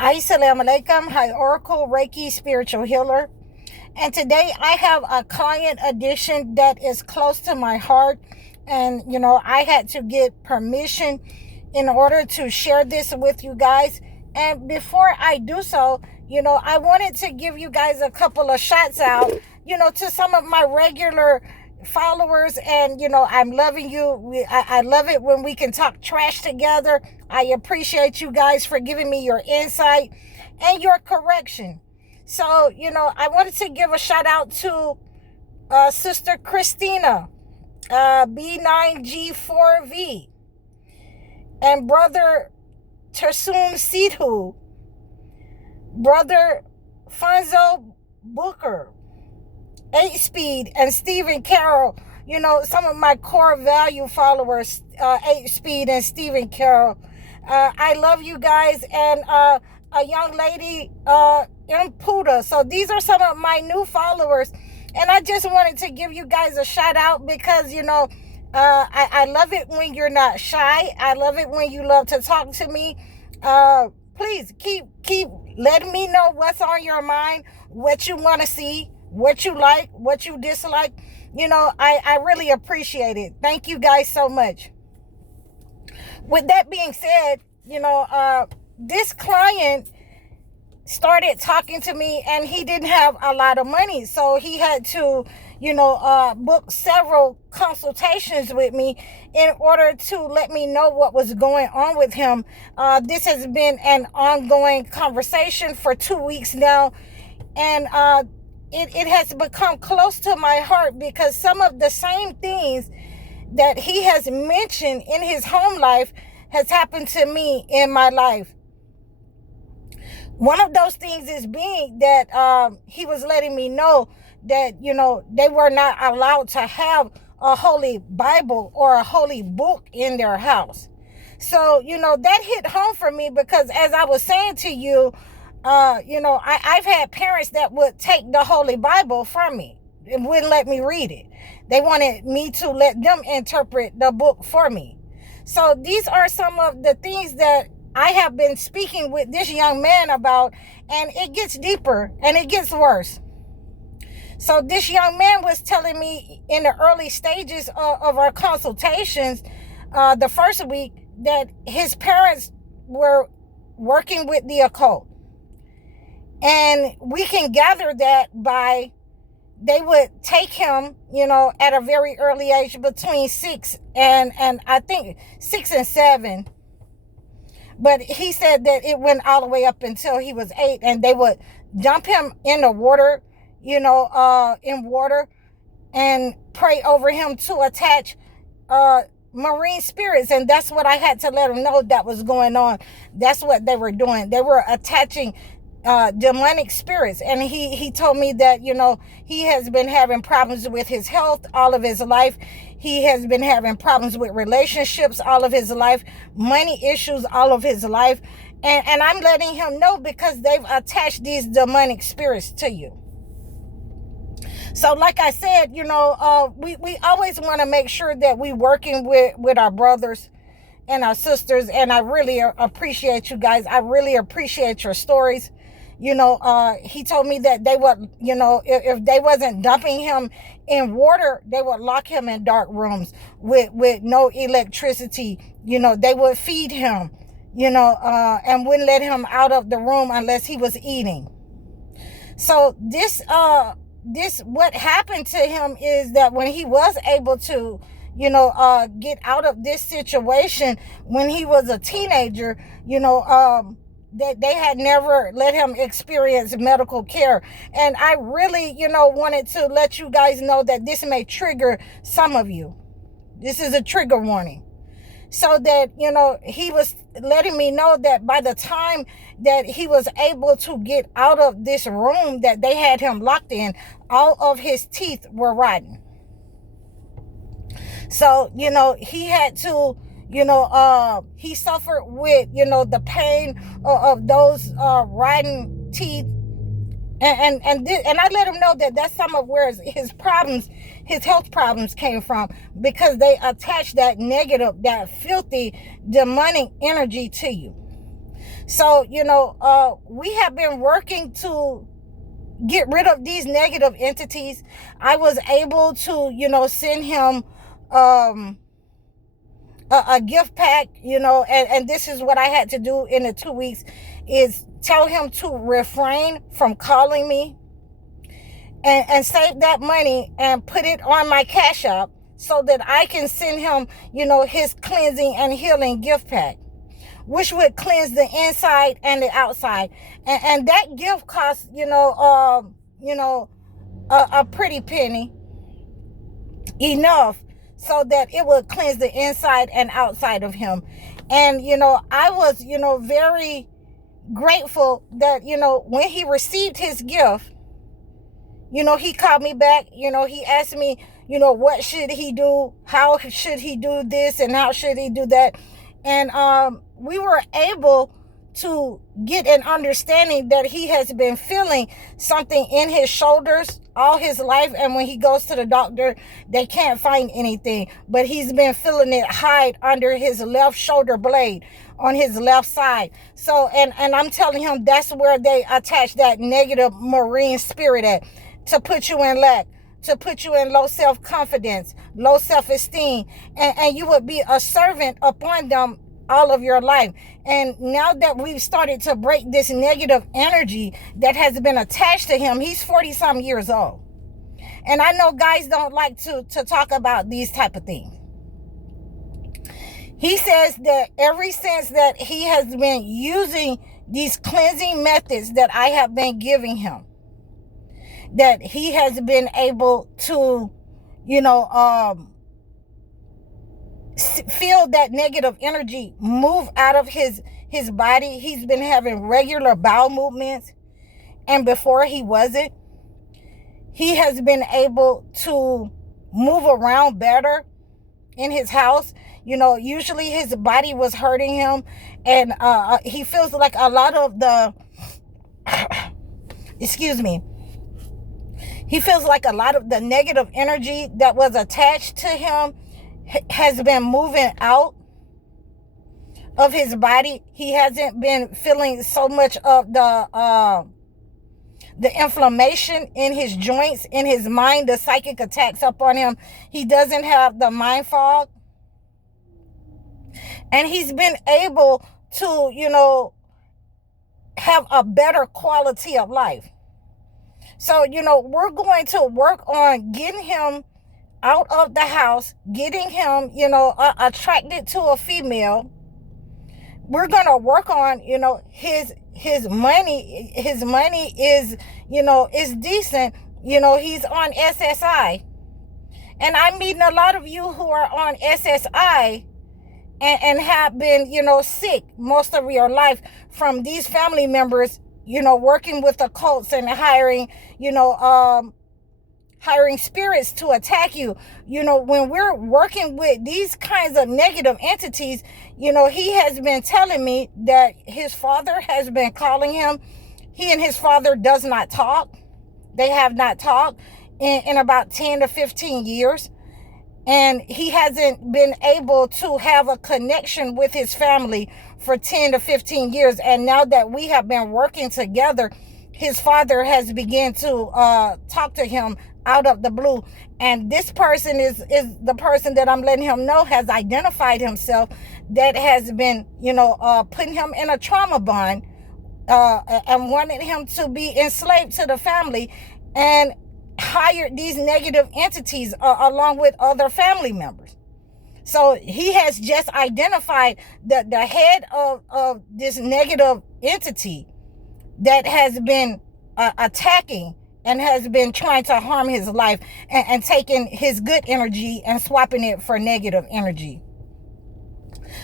Assalamu alaikum. Hi, Oracle Reiki spiritual healer. And today I have a client edition that is close to my heart. And, I had to get permission in order to share this with you guys. And before I do so, I wanted to give you guys a couple of shots out, to some of my regular followers. And, I'm loving you. I love it when we can talk trash together. I appreciate you guys for giving me your insight and your correction. So, I wanted to give a shout out to Sister Christina, B9G4V, and Brother Tersoon Sidhu, Brother Funzo Booker, 8 Speed, and Stephen Carroll. Some of my core value followers, 8 Speed and Stephen Carroll. I love you guys. And a young lady, Imputa. So these are some of my new followers. And I just wanted to give you guys a shout out because, I love it when you're not shy. I love it when you love to talk to me. Please keep letting me know what's on your mind, what you want to see, what you like, what you dislike. I really appreciate it. Thank you guys so much. With that being said, this client started talking to me and he didn't have a lot of money. So he had to, book several consultations with me in order to let me know what was going on with him. This has been an ongoing conversation for 2 weeks now. And it has become close to my heart because some of the same things that he has mentioned in his home life has happened to me in my life. One of those things is being that he was letting me know that, they were not allowed to have a holy Bible or a holy book in their house. So, that hit home for me because as I was saying to you, I've had parents that would take the Holy Bible from me and wouldn't let me read it. They wanted me to let them interpret the book for me. So these are some of the things that I have been speaking with this young man about, and it gets deeper and it gets worse. So this young man was telling me in the early stages of our consultations, the first week, that his parents were working with the occult. And we can gather that by they would take him, at a very early age, between 6 and I think 6 and 7. But he said that it went all the way up until he was 8, and they would dump him in the water, in water, and pray over him to attach marine spirits. And that's what I had to let him know that was going on. That's what they were doing. They were attaching demonic spirits. And he told me that, he has been having problems with his health all of his life. He has been having problems with relationships all of his life, money issues all of his life. And I'm letting him know because they've attached these demonic spirits to you. So like I said, we always want to make sure that we're working with our brothers and our sisters. And I really appreciate you guys. I really appreciate your stories. He told me that they would, if they wasn't dumping him in water, they would lock him in dark rooms with no electricity. They would feed him, and wouldn't let him out of the room unless he was eating. So this what happened to him is that when he was able to, get out of this situation when he was a teenager, that they had never let him experience medical care. And I really, wanted to let you guys know that this may trigger some of you. This is a trigger warning. So that, he was letting me know that by the time that he was able to get out of this room that they had him locked in, all of his teeth were rotten. So, he had to, he suffered with, the pain of those rotten teeth. And I let him know that that's some of where his health problems came from, because they attach that negative, that filthy, demonic energy to you. So, we have been working to get rid of these negative entities. I was able to, send him a gift pack, and this is what I had to do in the 2 weeks, is tell him to refrain from calling me, and save that money and put it on my Cash App so that I can send him, his cleansing and healing gift pack, which would cleanse the inside and the outside. And that gift costs, a pretty penny, enough so that it would cleanse the inside and outside of him. And, I was, very grateful that, when he received his gift, he called me back, he asked me, what should he do? How should he do this? And how should he do that? And we were able to get an understanding that he has been feeling something in his shoulders all his life. And when he goes to the doctor, they can't find anything, but he's been feeling it hide under his left shoulder blade on his left side. So, and I'm telling him that's where they attach that negative marine spirit at, to put you in lack, to put you in low self-confidence, low self-esteem, and you would be a servant upon them all of your life. And now that we've started to break this negative energy that has been attached to him, he's 40 some years old. And I know guys don't like to talk about these type of things. He says that ever since that he has been using these cleansing methods that I have been giving him, that he has been able to, feel that negative energy move out of his body. He's been having regular bowel movements, and before he wasn't. He has been able to move around better in his house. Usually his body was hurting him, and he feels like a lot of the excuse me, he feels like a lot of the negative energy that was attached to him has been moving out of his body. He hasn't been feeling so much of the inflammation in his joints, in his mind, the psychic attacks up on him. He doesn't have the mind fog. And he's been able to, have a better quality of life. So, we're going to work on getting him out of the house, getting him, attracted to a female. We're going to work on, his money. His money is, is decent. He's on SSI. And I'm meeting a lot of you who are on SSI and have been, sick most of your life from these family members, working with occults and hiring, hiring spirits to attack you. When we're working with these kinds of negative entities, he has been telling me that his father has been calling him. He and his father does not talk. They have not talked in about 10 to 15 years. And he hasn't been able to have a connection with his family for 10 to 15 years. And now that we have been working together, his father has begun to talk to him out of the blue. And this person is the person that I'm letting him know has identified himself, that has been, putting him in a trauma bond and wanted him to be enslaved to the family, and hired these negative entities along with other family members. So he has just identified the head of this negative entity that has been attacking and has been trying to harm his life, and taking his good energy and swapping it for negative energy.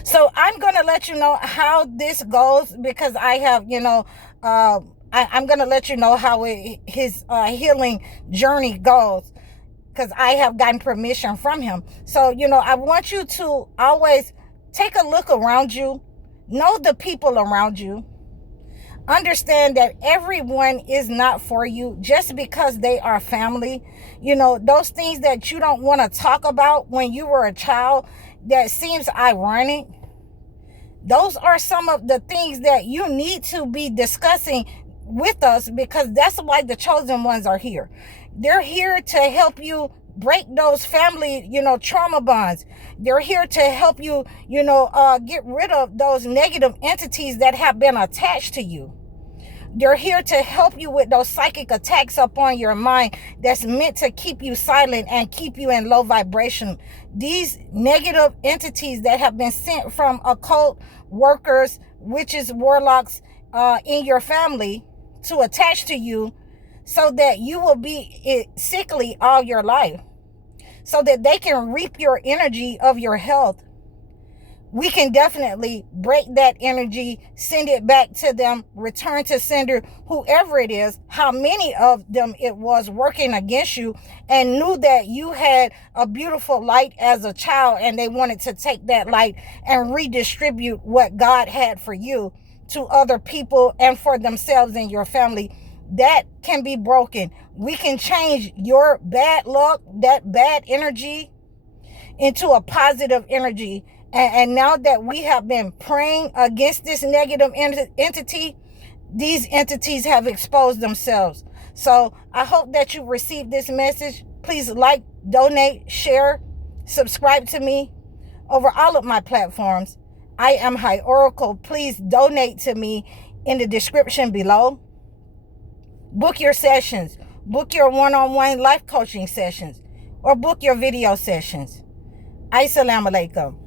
So I'm going to let you know how this goes, because I have, I'm going to let you know how his healing journey goes, because I have gotten permission from him. So, I want you to always take a look around you, know the people around you, understand that everyone is not for you just because they are family. Those things that you don't want to talk about when you were a child, that seems ironic, Those are some of the things that you need to be discussing with us, because that's why the chosen ones are here. They're here to help you break those family, trauma bonds. They're here to help you, get rid of those negative entities that have been attached to you. They're here to help you with those psychic attacks upon your mind that's meant to keep you silent and keep you in low vibration. These negative entities that have been sent from occult workers, witches, warlocks in your family to attach to you, so that you will be sickly all your life, so that they can reap your energy of your health. We can definitely break that energy, send it back to them, return to sender, whoever it is, how many of them it was working against you and knew that you had a beautiful light as a child, and they wanted to take that light and redistribute what God had for you to other people and for themselves and your family. That can be broken. We can change your bad luck, that bad energy, into a positive energy. And now that we have been praying against this negative entity, these entities have exposed themselves. So I hope that you received this message. Please like, donate, share, subscribe to me over all of my platforms. I am High Oracle. Please donate to me in the description below. Book your sessions. Book your one-on-one life coaching sessions. Or book your video sessions. Assalamu alaikum.